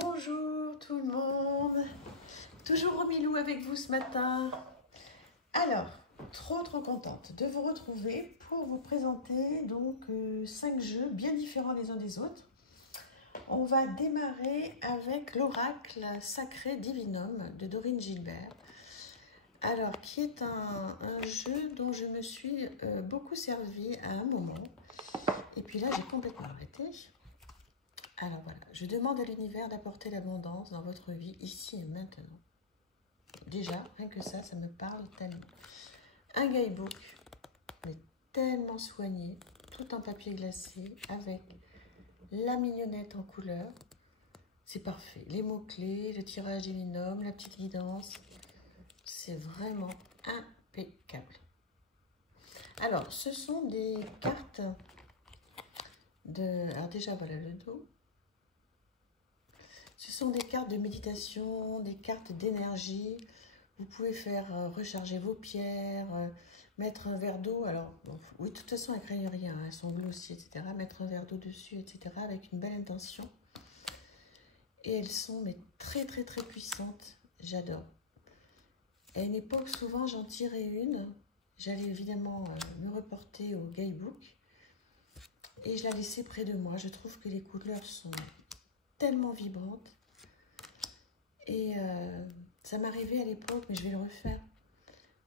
Bonjour tout le monde, toujours Romilou avec vous ce matin. Alors, trop contente de vous retrouver pour vous présenter donc 5 jeux bien différents les uns des autres. On va démarrer avec l'Oracle Sacré Divinum de Dorine Gilbert. Alors, qui est un jeu dont je me suis beaucoup servi à un moment. Et puis là, j'ai complètement arrêté. Alors voilà, je demande à l'univers d'apporter l'abondance dans votre vie ici et maintenant. Déjà, rien que ça me parle tellement. Un guidebook, mais tellement soigné, tout en papier glacé, avec la mignonnette en couleur. C'est parfait. Les mots-clés, le tirage des binômes, la petite guidance. C'est vraiment impeccable. Alors, ce sont des cartes de... Alors déjà, voilà le dos. Ce sont des cartes de méditation, des cartes d'énergie. Vous pouvez faire recharger vos pierres, mettre un verre d'eau. Alors, bon, oui, de toute façon, elles ne craignent rien, hein, elles sont bleues aussi, etc. Mettre un verre d'eau dessus, etc. avec une belle intention. Et elles sont mais très puissantes. J'adore. À une époque, souvent, j'en tirais une. J'allais évidemment me reporter au guidebook. Et je la laissais près de moi. Je trouve que les couleurs sont tellement vibrantes. Et ça m'arrivait à l'époque, mais je vais le refaire,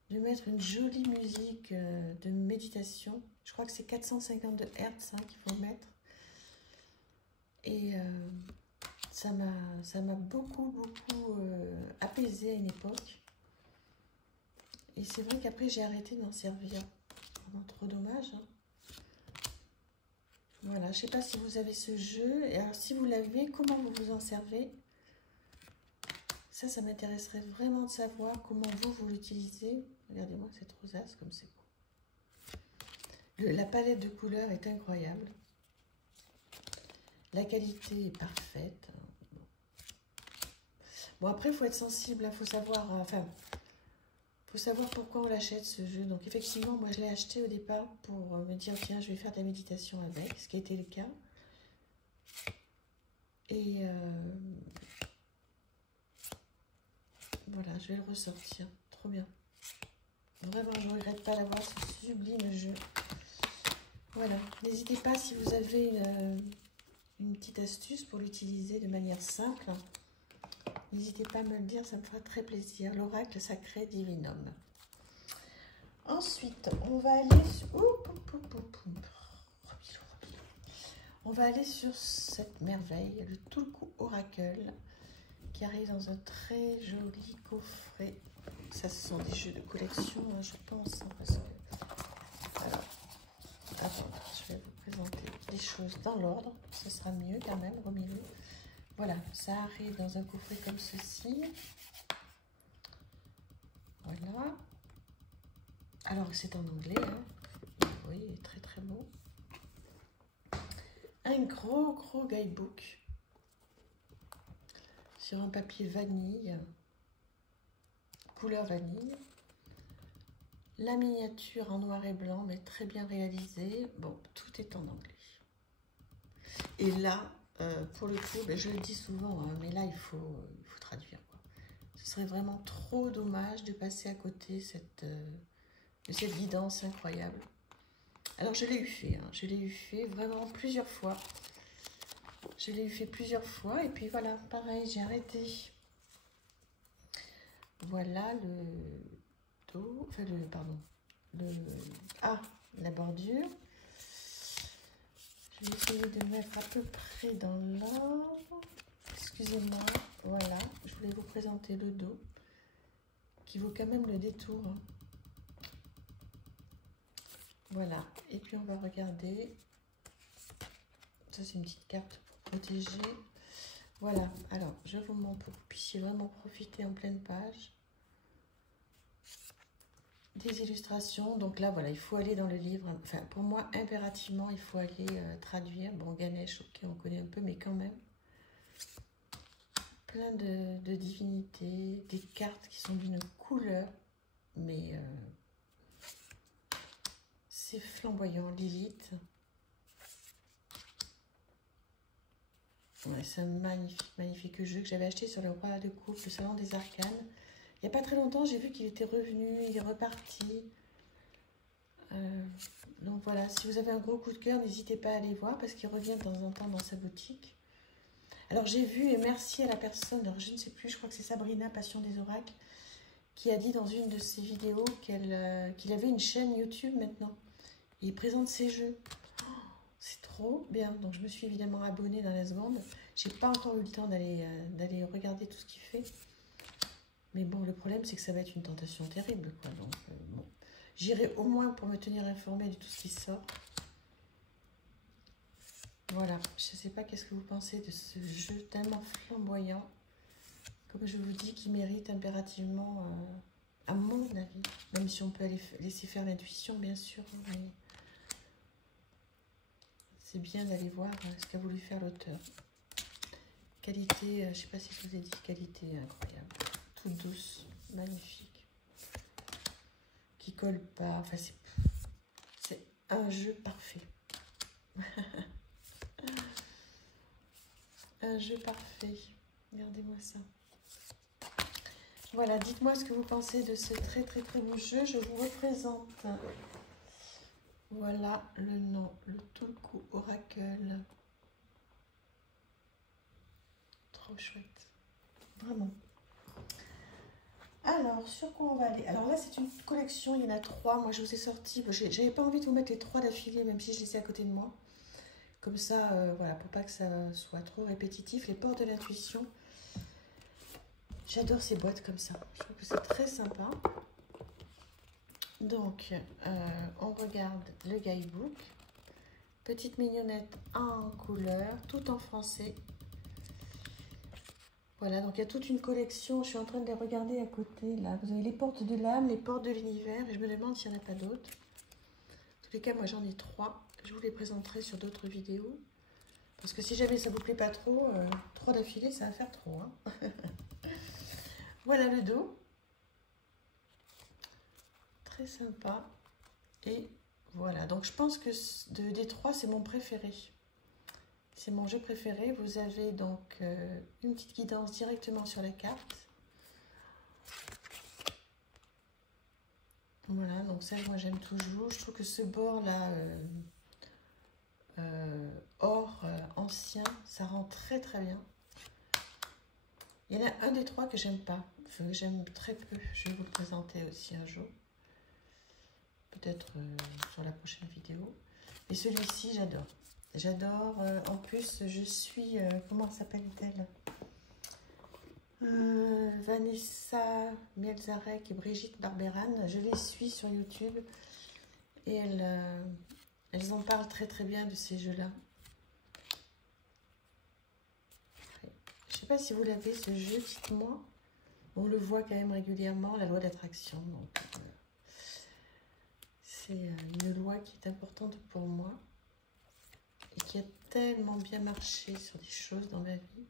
de mettre une jolie musique de méditation. Je crois que c'est 452 Hz hein, qu'il faut mettre. Et ça m'a beaucoup apaisée à une époque. Et c'est vrai qu'après, j'ai arrêté de m'en servir. Vraiment trop dommage. Hein. Voilà, je ne sais pas si vous avez ce jeu. Et alors, si vous l'avez, comment vous vous en servez? Ça m'intéresserait vraiment de savoir comment vous l'utilisez. Regardez-moi cette rosace, comme c'est beau. La palette de couleurs est incroyable. La qualité est parfaite. Bon, après, il faut être sensible. Il faut savoir... faut savoir pourquoi on l'achète, ce jeu. Donc, effectivement, moi, je l'ai acheté au départ pour me dire, tiens, je vais faire de la méditation avec, ce qui a été le cas. Et... voilà, je vais le ressortir. Trop bien. Vraiment, je ne regrette pas d'avoir ce sublime jeu. Voilà. N'hésitez pas si vous avez une petite astuce pour l'utiliser de manière simple. N'hésitez pas à me le dire, ça me fera très plaisir. L'Oracle Sacré Divinum. Ensuite, on va aller sur... On va aller sur cette merveille, le Tulku Oracle, qui arrive dans un très joli coffret. Ça, ce sont des jeux de collection, hein, je pense. Hein, parce que... Alors, attends, je vais vous présenter les choses dans l'ordre. Ce sera mieux quand même, Romilou. Voilà, ça arrive dans un coffret comme ceci. Voilà. Alors, c'est en anglais. Hein. Oui, il est très beau. Un gros guidebook sur un papier vanille, couleur vanille. La miniature en noir et blanc, mais très bien réalisée. Bon, tout est en anglais. Et là, pour le coup, ben, je le dis souvent, hein, mais là, il faut traduire. Quoi. Ce serait vraiment trop dommage de passer à côté de cette guidance incroyable. Alors, je l'ai eu fait. Hein, je l'ai eu fait vraiment plusieurs fois. Je l'ai eu fait plusieurs fois. Et puis, voilà, pareil, j'ai arrêté. Voilà le... Enfin, la bordure. Je vais essayer de mettre à peu près dans l'ordre. Excusez-moi, voilà. Je voulais vous présenter le dos, qui vaut quand même le détour. Hein. Voilà. Et puis, on va regarder. Ça, c'est une petite carte pour protéger. Voilà. Alors, je vous montre pour que vous puissiez vraiment profiter en pleine page. Des illustrations, donc là voilà, il faut aller dans le livre, enfin pour moi impérativement il faut aller traduire, bon Ganesh ok on connaît un peu mais quand même, plein de divinités, des cartes qui sont d'une couleur, mais c'est flamboyant, Lilith, Ouais, c'est un magnifique, magnifique jeu que j'avais acheté sur le roi de coupe, le salon des arcanes. Il n'y a pas très longtemps, j'ai vu qu'il était revenu, il est reparti. Donc voilà, si vous avez un gros coup de cœur, n'hésitez pas à aller voir parce qu'il revient de temps en temps dans sa boutique. Alors j'ai vu, et merci à la personne, alors je ne sais plus, je crois que c'est Sabrina, Passion des Oracles, qui a dit dans une de ses vidéos qu'il avait une chaîne YouTube maintenant. Il présente ses jeux. Oh, c'est trop bien, donc je me suis évidemment abonnée dans la seconde. J'ai pas encore eu le temps d'aller regarder tout ce qu'il fait. Mais bon, le problème, c'est que ça va être une tentation terrible, quoi. Donc, bon. J'irai au moins pour me tenir informée de tout ce qui sort. Voilà, je ne sais pas qu'est-ce que vous pensez de ce jeu tellement flamboyant. Comme je vous dis, qui mérite impérativement, à mon avis, même si on peut laisser faire l'intuition, bien sûr. Mais c'est bien d'aller voir ce qu'a voulu faire l'auteur. Qualité, je ne sais pas si je vous ai dit, qualité incroyable. Toute douce, magnifique. Qui colle pas, enfin c'est un jeu parfait. Un jeu parfait. Regardez-moi ça. Voilà, dites-moi ce que vous pensez de ce très très très beau jeu. Je vous représente. Voilà le nom, le Tulku Oracle. Trop chouette. Vraiment. Alors, sur quoi on va aller? Alors là, c'est une collection, il y en a 3. Moi, je vous ai sorti. J'avais pas envie de vous mettre les 3 d'affilée, même si je les ai à côté de moi. Comme ça, voilà, pour pas que ça soit trop répétitif. Les portes de l'intuition. J'adore ces boîtes comme ça. Je trouve que c'est très sympa. Donc, on regarde le guidebook. Petite mignonnette en couleur, tout en français. Voilà, donc il y a toute une collection. Je suis en train de les regarder à côté. Là, vous avez les portes de l'âme, les portes de l'univers. Et je me demande s'il n'y en a pas d'autres. En tous les cas, moi j'en ai 3. Je vous les présenterai sur d'autres vidéos. Parce que si jamais ça vous plaît pas trop, 3 d'affilée, ça va faire trop. Hein. Voilà le dos. Très sympa. Et voilà, donc je pense que des 3, c'est mon préféré. C'est mon jeu préféré. Vous avez donc une petite guidance directement sur la carte. Voilà, donc ça, moi j'aime toujours. Je trouve que ce bord-là, or ancien, ça rend très très bien. Il y en a un des 3 que j'aime pas. Enfin, j'aime très peu. Je vais vous le présenter aussi un jour. Peut-être sur la prochaine vidéo. Et celui-ci, j'adore. J'adore. En plus, je suis... comment s'appelle-t-elle Vanessa Mielzarek et Brigitte Barberan. Je les suis sur YouTube. Et elles en parlent très très bien de ces jeux-là. Je ne sais pas si vous l'avez, ce jeu, dites-moi. On le voit quand même régulièrement, la loi d'attraction. C'est une loi qui est importante pour moi et qui a tellement bien marché sur des choses dans ma vie.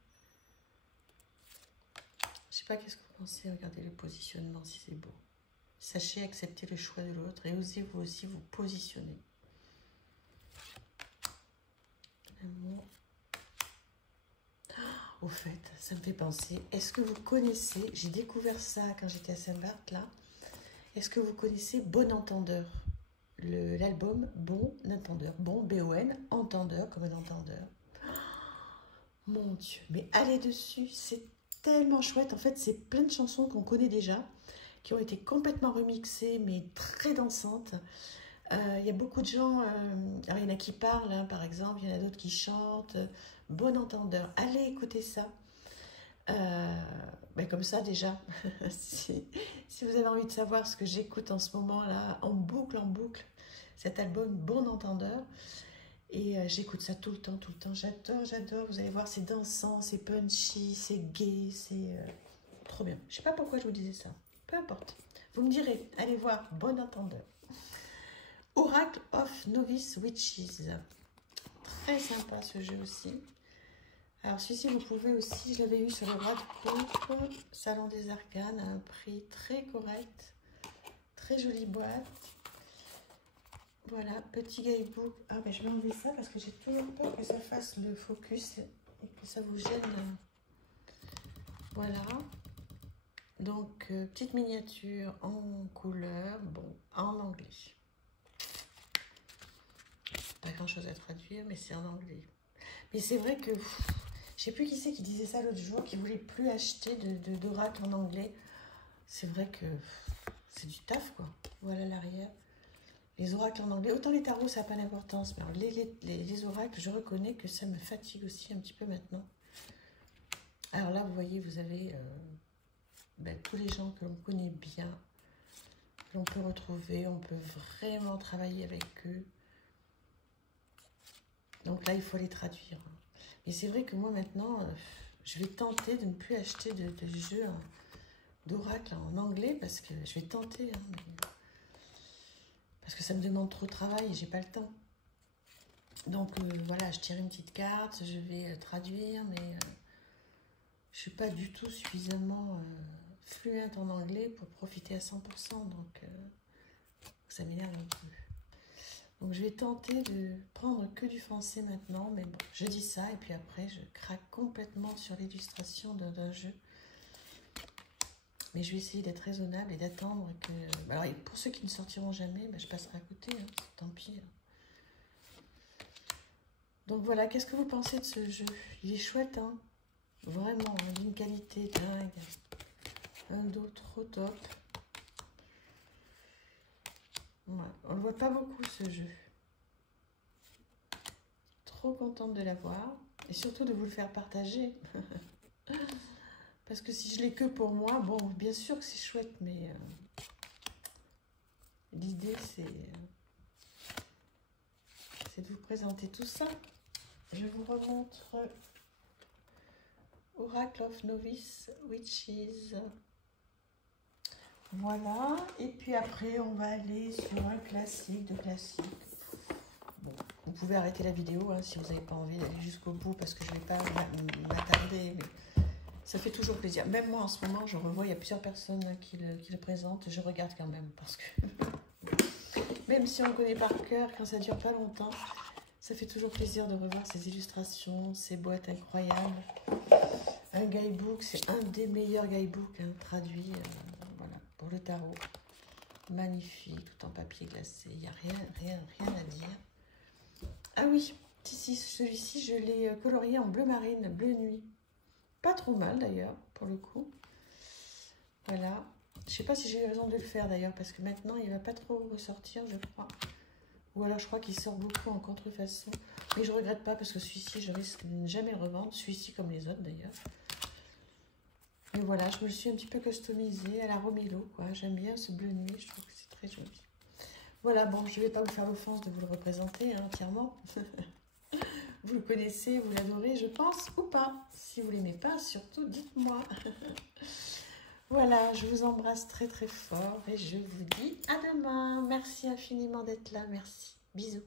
Je ne sais pas qu'est-ce que vous pensez, regardez le positionnement si c'est beau. Sachez accepter le choix de l'autre et osez vous aussi vous positionner. L'amour. Au fait, ça me fait penser, est-ce que vous connaissez, j'ai découvert ça quand j'étais à Saint-Barth là, est-ce que vous connaissez Bon Entendeur? L'album Bon Entendeur, Bon B-O-N, Entendeur comme un entendeur. Mon Dieu, mais allez dessus, c'est tellement chouette. En fait, c'est plein de chansons qu'on connaît déjà, qui ont été complètement remixées, mais très dansantes. Il y a beaucoup de gens, alors il y en a qui parlent, hein, par exemple, il y en a d'autres qui chantent. Bon Entendeur, allez écouter ça. Ben comme ça déjà, si vous avez envie de savoir ce que j'écoute en ce moment-là, en boucle, cet album Bon Entendeur, et j'écoute ça tout le temps, j'adore, vous allez voir, c'est dansant, c'est punchy, c'est gay, c'est trop bien. Je sais pas pourquoi je vous disais ça, peu importe, vous me direz, allez voir Bon Entendeur. Oracle of Novice Witches, très sympa ce jeu aussi. Alors celui-ci, vous pouvez aussi, je l'avais eu sur le roi de coupe, Salon des Arcanes, à un prix très correct. Très jolie boîte. Voilà, petit guidebook. Ah ben je vais enlever ça parce que j'ai toujours peur que ça fasse le focus et que si ça vous gêne. Voilà. Donc, petite miniature en couleur, bon, en anglais. Pas grand chose à traduire, mais c'est en anglais. Mais c'est vrai que, je sais plus qui c'est qui disait ça l'autre jour, qui voulait plus acheter d'oracle en anglais. C'est vrai que c'est du taf, quoi. Voilà l'arrière. Les oracles en anglais, autant les tarots, ça n'a pas d'importance, mais les oracles, je reconnais que ça me fatigue aussi un petit peu maintenant. Alors là, vous voyez, vous avez tous les gens que l'on connaît bien, que l'on peut retrouver, on peut vraiment travailler avec eux. Donc là, il faut les traduire. Et c'est vrai que moi, maintenant, je vais tenter de ne plus acheter de jeux d'oracle en anglais, parce que je vais tenter, hein, parce que ça me demande trop de travail et j'ai pas le temps. Donc voilà, je tire une petite carte, je vais traduire, mais je suis pas du tout suffisamment fluente en anglais pour profiter à 100%, donc ça m'énerve un peu. Donc je vais tenter de prendre que du français maintenant, mais bon, je dis ça et puis après je craque complètement sur l'illustration d'un jeu. Mais je vais essayer d'être raisonnable et d'attendre que... Alors, pour ceux qui ne sortiront jamais, je passerai à côté, hein, tant pis. Donc voilà, qu'est-ce que vous pensez de ce jeu? Il est chouette, hein? Vraiment, hein, d'une qualité dingue. Un dos trop top. Ouais, on ne le voit pas beaucoup, ce jeu. Trop contente de l'avoir. Et surtout de vous le faire partager. Parce que si je l'ai que pour moi, bon, bien sûr que c'est chouette, mais l'idée, c'est de vous présenter tout ça. Je vous remontre Oracle of Novice Witches. Voilà, et puis après, on va aller sur un classique de classique. Bon, vous pouvez arrêter la vidéo hein, si vous n'avez pas envie d'aller jusqu'au bout, parce que je ne vais pas m'attarder, mais ça fait toujours plaisir. Même moi, en ce moment, je revois, il y a plusieurs personnes qui le présentent. Je regarde quand même, parce que même si on connaît par cœur, quand ça dure pas longtemps, ça fait toujours plaisir de revoir ces illustrations, ces boîtes incroyables. Un guidebook, c'est un des meilleurs guidebooks hein, traduits voilà, pour le tarot. Magnifique, tout en papier glacé. Il n'y a rien à dire. Ah oui, ici, celui-ci, je l'ai colorié en bleu marine, bleu nuit. Pas trop mal d'ailleurs, pour le coup. Voilà. Je sais pas si j'ai eu raison de le faire d'ailleurs, parce que maintenant, il va pas trop ressortir, je crois. Ou alors, je crois qu'il sort beaucoup en contrefaçon. Mais je regrette pas, parce que celui-ci, je risque de ne jamais le revendre. Celui-ci, comme les autres d'ailleurs. Mais voilà, je me le suis un petit peu customisé à la Romilo, quoi. J'aime bien ce bleu nuit, je trouve que c'est très joli. Voilà, bon, je vais pas vous faire l'offense de vous le représenter hein, entièrement. Vous le connaissez, vous l'adorez, je pense, ou pas. Si vous l'aimez pas, surtout, dites-moi. Voilà, je vous embrasse très très fort et je vous dis à demain. Merci infiniment d'être là, merci. Bisous.